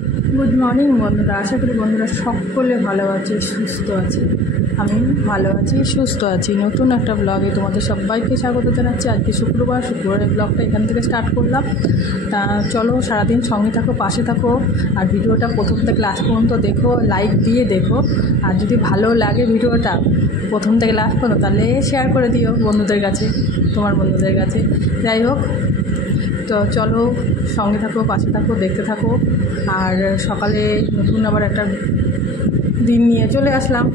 Good morning বন্ধুরা, আশা করি বন্ধুরা সকলে ভালো আছে, সুস্থ আছে। আমি ভালো আছি, সুস্থ আছি। নতুন একটা ব্লগে তোমাদের সবাইকে স্বাগত জানাচ্ছি। আজকে শুক্রবারের ব্লগটা এখান থেকে স্টার্ট করলাম। তা চলো, সারাদিন সঙ্গে থাকো, পাশে থাকো, আর ভিডিওটা প্রথম থেকে লাস্ট পর্যন্ত দেখো, লাইক দিয়ে দেখো। আর যদি ভালো লাগে ভিডিওটা প্রথম থেকে লাস্ট পর্যন্ত, তাহলে শেয়ার করে দিও বন্ধুদের কাছে, তোমার বন্ধুদের কাছে। যাই হোক, তো চলো, সঙ্গে থাকো, পাশে থাকো, দেখতে থাকো। আর সকালে নতুন আবার একটা দিন নিয়ে চলে আসলাম,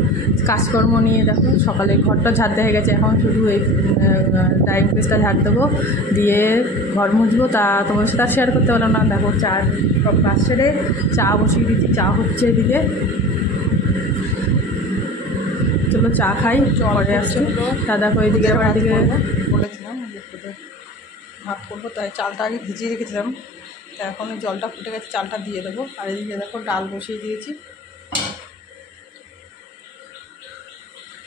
কাজকর্ম নিয়ে। দেখো, সকালে ঘরটা ঝাড় দেওয়া হয়ে গেছে, এখন শুধু এই ডাইনিং প্লেসটা ঝাড় দেবো, দিয়ে ঘর মুছবো। তা তোমার সাথে শেয়ার করতে পারলাম না। দেখো, চা সব কাজ সেরে চা বসিয়ে দিচ্ছি, চা হচ্ছে এদিকে। চলো চা খাই, পরে আসছি। তা দেখো এদিকে আবার এদিকে বলেছিলাম যে ভাত করবো, তাই চালটা আগে ভিজিয়ে রেখেছিলাম। তা এখন ওই জলটা ফুটে গেছে, চালটা দিয়ে দেবো। আর এদিকে দেখো ডাল বসিয়ে দিয়েছি,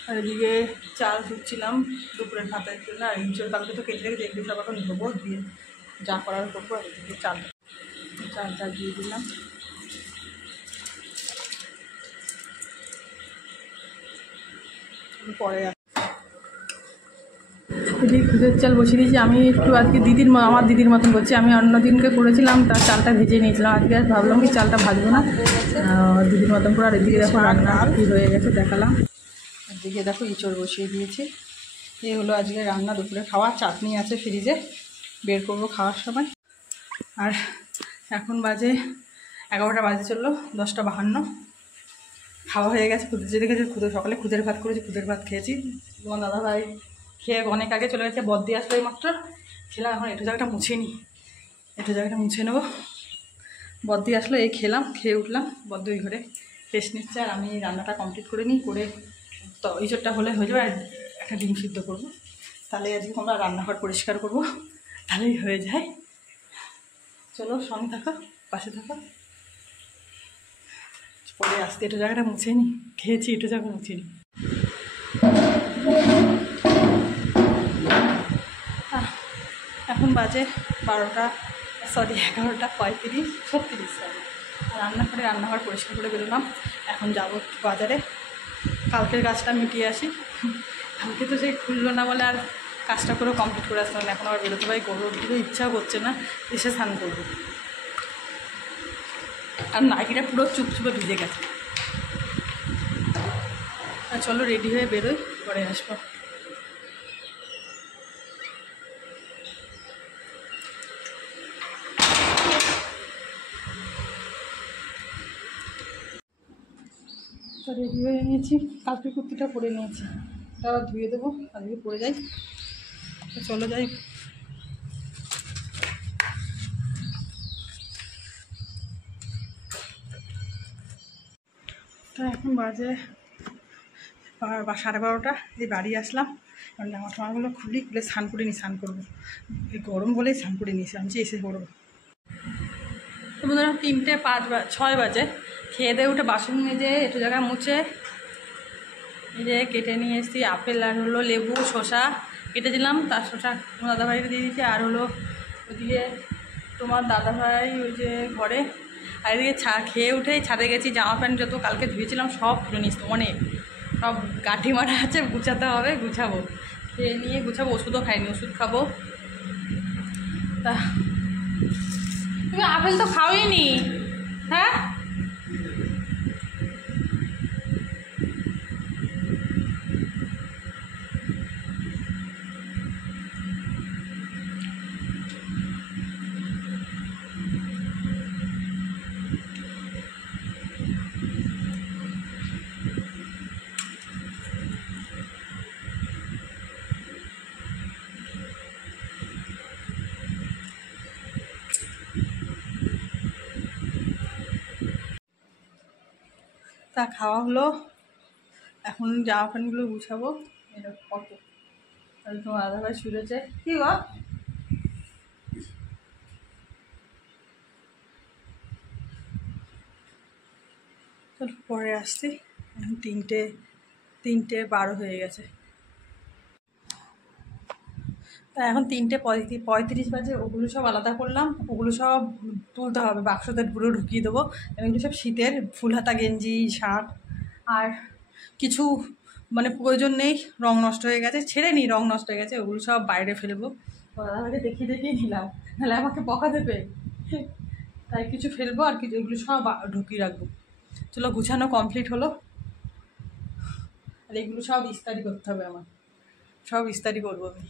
আর এদিকে চাল ধুচ্ছিলাম দুপুরের ভাতের জন্য। আর ইঁচড় কালকে তো কেটে রেখে এগুলো সব এখন ধোবো, দিয়ে যা করার করবো। আর এদিকে চালটা দিয়ে দিলাম। পরে এদিকে খুদের চাল বসিয়ে দিয়েছি। আমি একটু আজকে আমার দিদির মতন করছি। আমি অন্য দিনকে করেছিলাম, তার চালটা ভেজে নিয়েছিলাম। আজকে ভাবলাম কি চালটা ভাজবো না, দিদির মতন করে। আর এদিকে দেখো রান্না কী হয়ে গেছে দেখালাম। এদিকে দেখো ইঁচড় বসিয়ে দিয়েছি। এই হলো আজকে রান্না, দুপুরে খাওয়া। চাটনি আছে ফ্রিজে, বের করবো খাওয়ার সময়। আর এখন বাজে 11টা বাজে চললো, 10টা 52। খাওয়া হয়ে গেছে। খুদে দেখেছি, সকালে খুদের ভাত করেছি, খুদের ভাত খেয়েছি। তোমার দাদাভাই খেয়ে অনেক আগে চলে গেছে, বদ্দি আসলো এই মাত্র। খেলাম, এখন একটু জায়গাটা মুছে নিই, একটু জায়গাটা মুছে নেবো। বদ্দি আসলো, এই খেলাম, খেয়ে উঠলাম। বদ্দি ওই ঘরে রেস্ট নিচ্ছে, আর আমি রান্নাটা কমপ্লিট করে নিই। করে তো ইঁচড়টা হলে হয়ে যাবে। আর একটা ডিম সিদ্ধ করবো, তাহলে আজকে আমরা রান্নাঘর পরিষ্কার করবো, তাহলেই হয়ে যায়। চলো সঙ্গে থাকো, পাশে থাকো। পরে আসতে একটু জায়গাটা মুছে নিই, খেয়েছি, একটু জায়গা মুছে নিই। এখন বাজে 11:35, আর রান্নাঘর পরিষ্কার করে বেরোলাম। এখন যাবো বাজারে, কালকের কাজটা মিটিয়ে আসি। কালকে তো সেই খুললো না বলে আর কাজটা করে কমপ্লিট করে আসতে হবে। এখন আবার বেরোতে পারি, গরুর ইচ্ছাও করছে না, এসে স্নান করবো। আর নাইটিটা পুরো চুপচুপে ভিজে গেছে। আর চলো রেডি হয়ে বেরোই, পরে আসবো। তো রেডি হয়ে নিয়েছি, কালকে কুর্তিটা পরে নিয়েছি, এটা আবার ধুয়ে দেবো, আজকে পরে যাই। তো চলো যাই। তো এখন বাজে 12:30, এই বাড়ি আসলাম। কারণ জামা টামাগুলো খুলে স্নান করে স্নান করবো। এই গরম বলেই স্নান করে নিয়েছি, আমি এসে করবো। তো বন্ধুরা 3:06 বাজে, খেয়ে দিয়ে উঠে বাসন মেজে একটু জায়গা মুছে এই যে কেটে নিয়ে এসেছি আপেল, আর হলো লেবু, শসা কেটেছিলাম। তার শসা তোমার দাদাভাইকে দিয়ে দিয়েছি। আর হলো ওইদিকে তোমার দাদাভাই ওই যে ঘরে। আর এদিকে খেয়ে উঠেই ছাদে গেছি, জামা প্যান্ট যত কালকে ধুয়েছিলাম সব তুলে নিয়েছি, অনেক সব গাঁঠি মারা আছে, গুছাতে হবে, গুছাবো। খেয়ে নিয়ে গুছাবো, ওষুধও খাইনি, ওষুধ খাবো। তা তুমি আপেল তো খাওই নি, হ্যাঁ? তা খাওয়া হলো, এখন জামা প্যান্টগুলো গুছাবো। এটা কত তোমার দাদাভাই শুয়েছে, কি গো? চল পরে আসছি, এখন 3:12 হয়ে গেছে। তা এখন 3:35 বাজে, ওগুলো সব আলাদা করলাম, ওগুলো সব তুলতে হবে, বাক্সতে পুরো ঢুকিয়ে দেবো। এগুলো সব শীতের ফুল হাতা গেঞ্জি, শার্ট, আর কিছু মানে প্রয়োজন নেই, রং নষ্ট হয়ে গেছে, ছেড়ে নিই, রং নষ্ট হয়ে গেছে, ওগুলো সব বাইরে ফেলবো। দাদাভাইকে দেখিয়ে নিলাম, নাহলে আমাকে বকা দেবে, তাই কিছু ফেলবো আর কিছু এগুলো সব ঢুকিয়ে রাখবো। চলো, গুছানো কমপ্লিট হলো, আর এগুলো সব ইস্তারি করতে হবে আমার, সব ইস্তারি করবো আমি।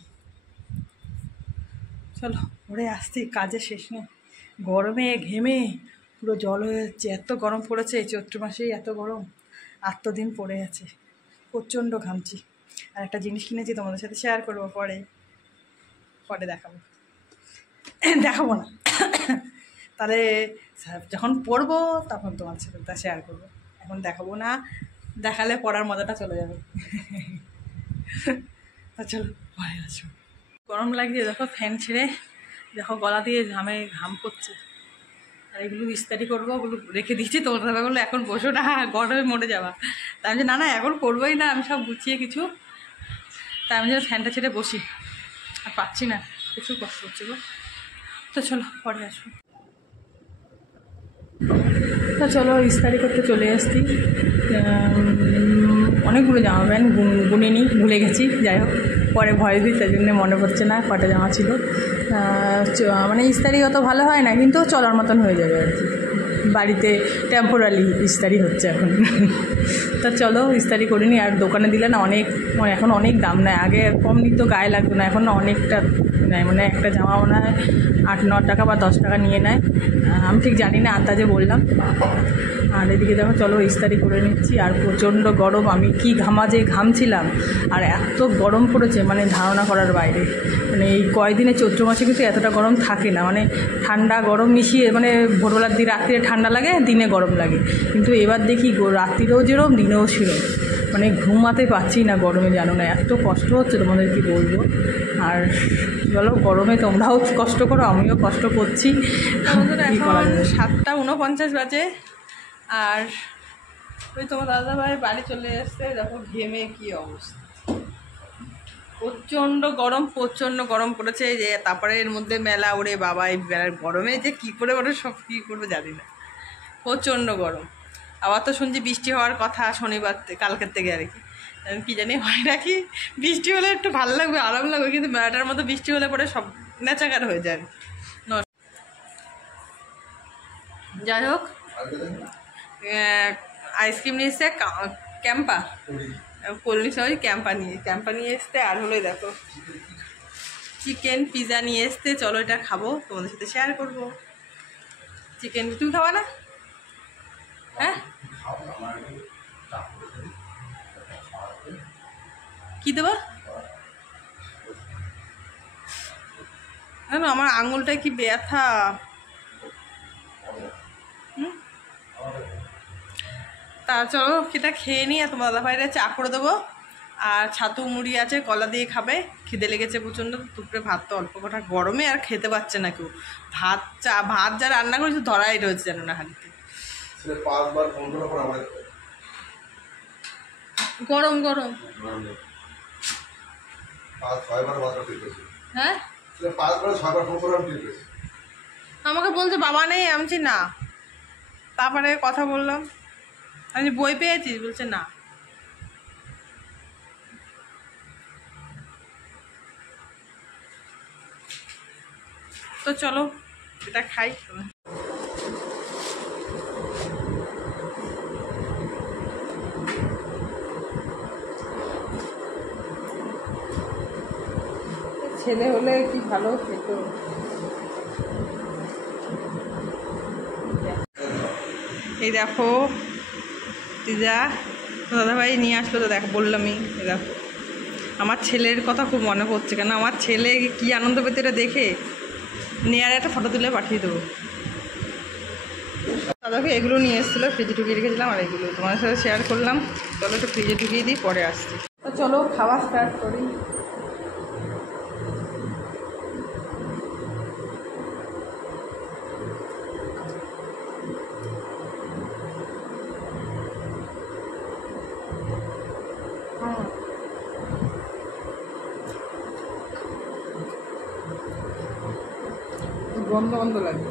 চলো ঘুরে আসছি, কাজে শেষ নেই, গরমে ঘেমে পুরো জল হয়ে যাচ্ছে, এত গরম পড়েছে চৈত্র মাসেই, এত গরম, 8 দিন পড়ে আছে, প্রচণ্ড ঘামছি। আর একটা জিনিস কিনেছি, তোমাদের সাথে শেয়ার করবো, পরে দেখাবো না তাহলে যখন পড়বো তখন তোমাদের সাথে তা শেয়ার করবো, এখন দেখাবো না, দেখালে পড়ার মজাটা চলে যাবে তা চলো পরে আসবো। গরম লাগছে, দেখো ফ্যান ছেড়ে, দেখো গলা দিয়ে ঘাম পড়ছে, আর এগুলো ইস্তারি করবো, ওগুলো রেখে দিচ্ছি, তোমার দাদাগুলো এখন বসো না, গরমে মরে যাওয়া। তাই আমি না এখন করবোই না, আমি সব গুছিয়ে কিছু, তাই আমি ফ্যানটা ছেড়ে বসি, আর পাচ্ছি না, প্রচুর কষ্ট হচ্ছে গো। তো চলো পরে আসবো। তা চলো ইস্তারি করতে চলে আসছি, অনেকগুলো জামা প্যান্ট গুনে নিই, ভুলে গেছি, যাই হোক পরে ভয় দিই, তাই জন্যে মনে পড়ছে না কটা জামা ছিল। মানে ইস্তারি অত ভালো হয় না, কিন্তু চলার মতন হয়ে যাবে আর কি, বাড়িতে টেম্পোরারি ইস্তারি হচ্ছে এখন তা চলো ইস্তারি করে নিই। আর দোকানে দিলে না এখন অনেক দাম নেয়, আগে কম নিত, গায়ে লাগতো না, এখন না অনেকটা নেয়, মানে একটা জামা মনে হয় 8-9 টাকা বা 10 টাকা নিয়ে নেয়, আমি ঠিক জানি না, আন্দাজে বললাম। আর এদিকে দেখো চলো ইস্তারি করে নিচ্ছি, আর প্রচণ্ড গরম, আমি কি ঘামছিলাম, আর এত গরম পড়েছে মানে ধারণা করার বাইরে, মানে এই কয়দিনে চৈত্র মাসে কিন্তু এতটা গরম থাকে না, মানে ঠান্ডা গরম মিশিয়ে, মানে ভোরবেলার দিকে রাত্রিরে ঠান্ডা লাগে, দিনে গরম লাগে, কিন্তু এবার দেখি রাত্রিরেও যেরম দিনেও সেরম, মানে ঘুমাতে পারছি না গরমে, জানো না এত কষ্ট হচ্ছে, তোমাদের কি বলবো। আর বলো, গরমে তোমরাও কষ্ট করো, আমিও কষ্ট করছি। এখন 7:49 বাজে, আর ওই তোমার দাদাভাই বাড়ি চলে এসছে, দেখো ঘেমে কি অবস্থা, প্রচণ্ড গরম পড়েছে, যে তারপরে এর মধ্যে মেলা, ওরে বাবা, এই গরমে যে কী করে সব কী করবে জানি না, প্রচণ্ড গরম। আবার তো শুনছি বৃষ্টি হওয়ার কথা শনিবার কালকের থেকে, আর কি জানি হয় নাকি, বৃষ্টি হলে একটু ভালো লাগবে, আরাম লাগবে, কিন্তু মেলাটার মতো বৃষ্টি হলে পরে সব নেচাকার হয়ে যায়। যাই হোক, আইসক্রিম নিয়ে এসছে, ক্যাম্পা কোল্ড ড্রিঙ্কস, ওই ক্যাম্পা নিয়ে এসছে, আর হলোই দেখো চিকেন পিৎজা নিয়ে এসছে, চলো এটা খাবো, তোমাদের সাথে শেয়ার করবো। চিকেন তুমি খাবা না? হ্যাঁ, কি দেবো? জানো আমার আঙুলটায় কি ব্যথা, তা চলো সেটা খেয়ে নিই, আর তোমার দাদাভাইরা চা করে দেবো, আর ছাতু মুড়ি আছে, কলা দিয়ে খাবে, খিদে লেগেছে প্রচণ্ড, দুপুরে ভাত তো অল্প কটা, গরমে আর খেতে পারছে না কেউ, ভাত যা রান্না করেছে ধরাই রয়েছে যেন না হাঁড়িতে, গরম হ্যাঁ, আমাকে বলছে বাবা নেই, আমি না, তারপরে কথা বললাম, আমি বই পেয়েছিস, বলছে না। তো চলো এটা খাই। ছেলে হলে কি ভালো খেত। এই দেখো পিজা দাদাভাই নিয়ে আসলো, তো দেখো বললামই, এই দেখো আমার ছেলের কথা খুব মনে পড়ছে, কেন আমার ছেলে কি আনন্দ পেতে এটা দেখে, নিয়ে আর একটা ফটো তুলে পাঠিয়ে দেবো। দাদাকে এগুলো নিয়ে এসেছিলো, ফ্রিজে ঢুকিয়ে রেখেছিলাম, আর এগুলো তোমাদের সাথে শেয়ার করলাম, চলো একটু ফ্রিজে ঢুকিয়ে দিই, পরে আসছি। তো চলো খাওয়া স্টার্ট করি। গন্ধ গন্ধ লাগবে।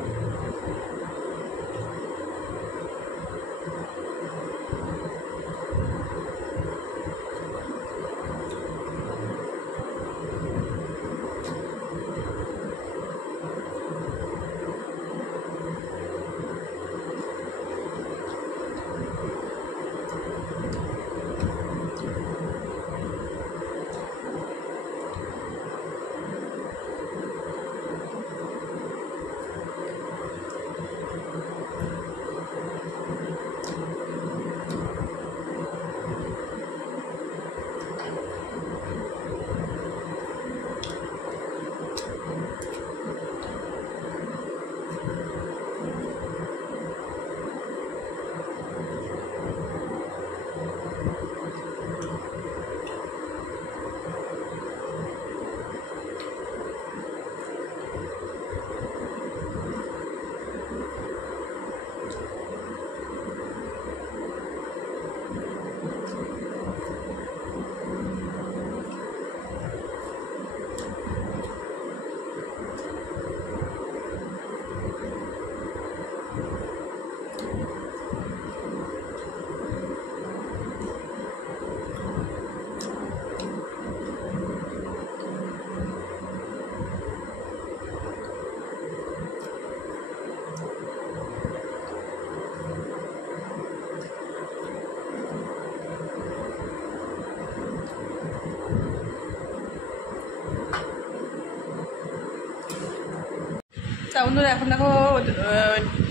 তা বন্ধুরা এখন দেখো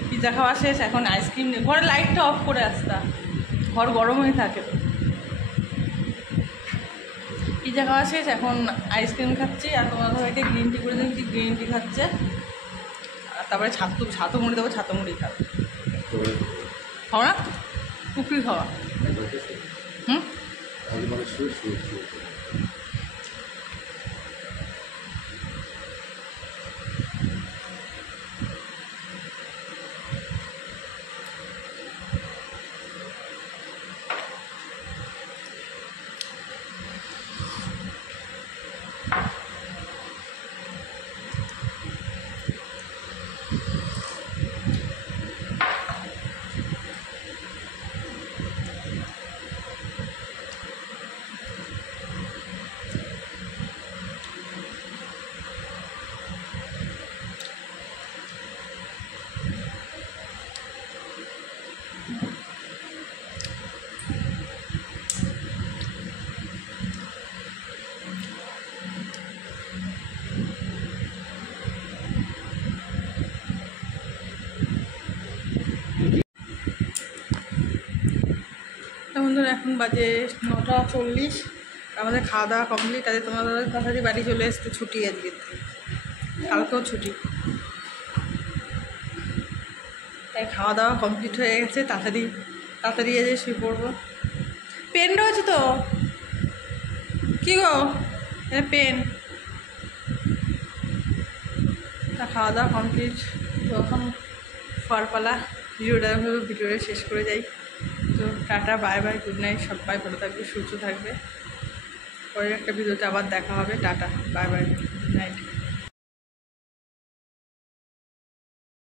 পিৎজা খাওয়া শেষ, এখন আইসক্রিম নিয়ে ঘরের লাইটটা অফ করে আসতা, ঘর গরম হয়ে থাকে। পিৎজা খাওয়া শেষ, এখন আইসক্রিম খাচ্ছি আর তোমার ঘরকে গ্রিন টি করে দিচ্ছি, গ্রিন টি খাচ্ছে। আর তারপরে ছাতু মুড়ি দেবো, ছাতু মুড়ি খাবে। খাও না কুকুরি খাওয়া? হুম বন্ধুরা এখন বাজে 9:40, আমাদের খাওয়া দাওয়া কমপ্লিট। আজকে তোমাদের তাড়াতাড়ি বাড়ি চলে এসছে, ছুটি আজকে, কালকেও ছুটি, তাই খাওয়া দাওয়া কমপ্লিট হয়ে গেছে। তাড়াতাড়ি এসে শুয়ে পড়বো। পেন রয়েছে তো, কী গো পেন? তা খাওয়া দাওয়া কমপ্লিট, তখন ফরপালা। ভিডিওটা শেষ করে যাই। তো tata, bye bye, good night, সবাই ভালো থাকবে, সুস্থ থাকবে। পরের একটা ভিডিওতে আবার দেখা হবে। Tata, bye bye, good night.